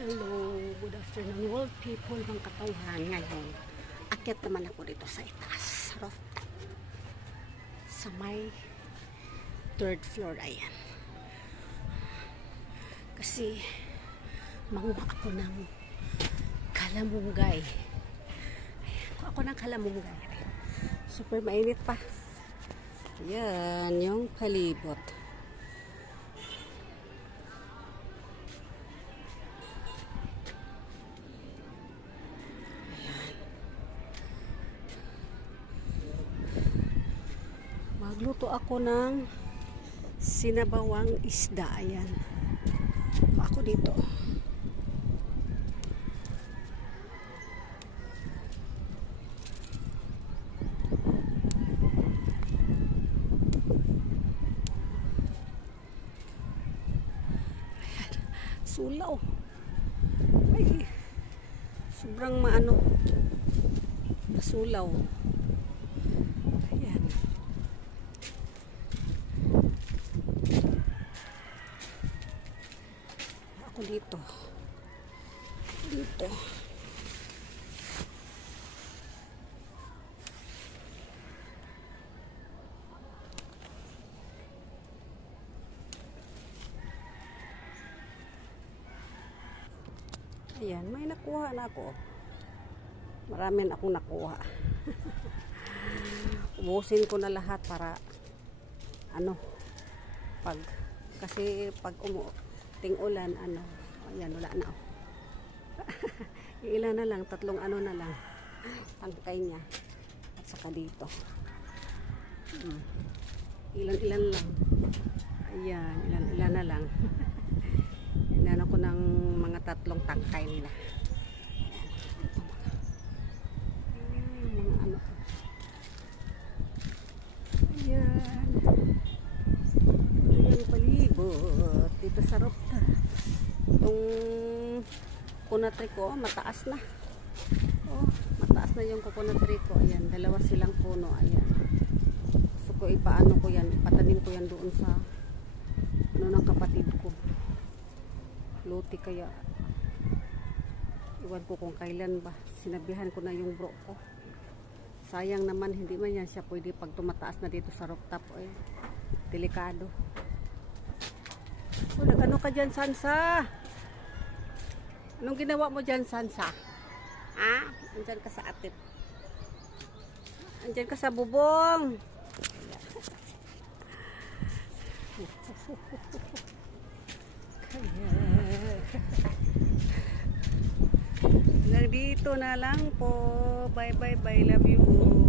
Hello, good afternoon world people, mga katauhan. Ngayon, akyat naman ako dito sa itaas, rooftop, sa may third floor. Ayan, kasi manguha ako ng kalamunggay. Ayan, ako ng kalamunggay. Ayan. Super mainit pa. Ayan, yung palibot. Magluto ako ng sinabawang isda. Ayan. Ako dito. Ayan. Sulaw. Ay. Sobrang maano. Sulaw. Ayan. Dito. Ayan, may nakuha na ako. Marami na akong nakuha. Ubusin ko na lahat para kasi pag ting ulan, ayan, wala na. Ilan na lang, tatlong na lang tangkay niya at saka dito ilan lang, ayan, ilan na lang. Inan ako ng mga tatlong tangkay nila. Ayan, mga ayan, yung palibot dito sa rooftop. Itong coconut tree ko, mataas na. Oh, mataas na yung coconut tree ko. Ayan, dalawa silang puno. Ayan. So ko ipaano ko yan, patanim ko yan doon sa ng kapatid ko. Luti kaya. Iwan ko kung kailan ba. Sinabihan ko na yung bro ko. Sayang naman, hindi man yan siya pwede pag tumataas na dito sa rooftop. Eh, delikado. So, nag-ano ka dyan, Sansa? Anong ginawa mo dyan, Sansa? Ha? Andyan ka sa atip. Andyan ka sa bubong. Nandito na lang po. Bye bye bye. Love you.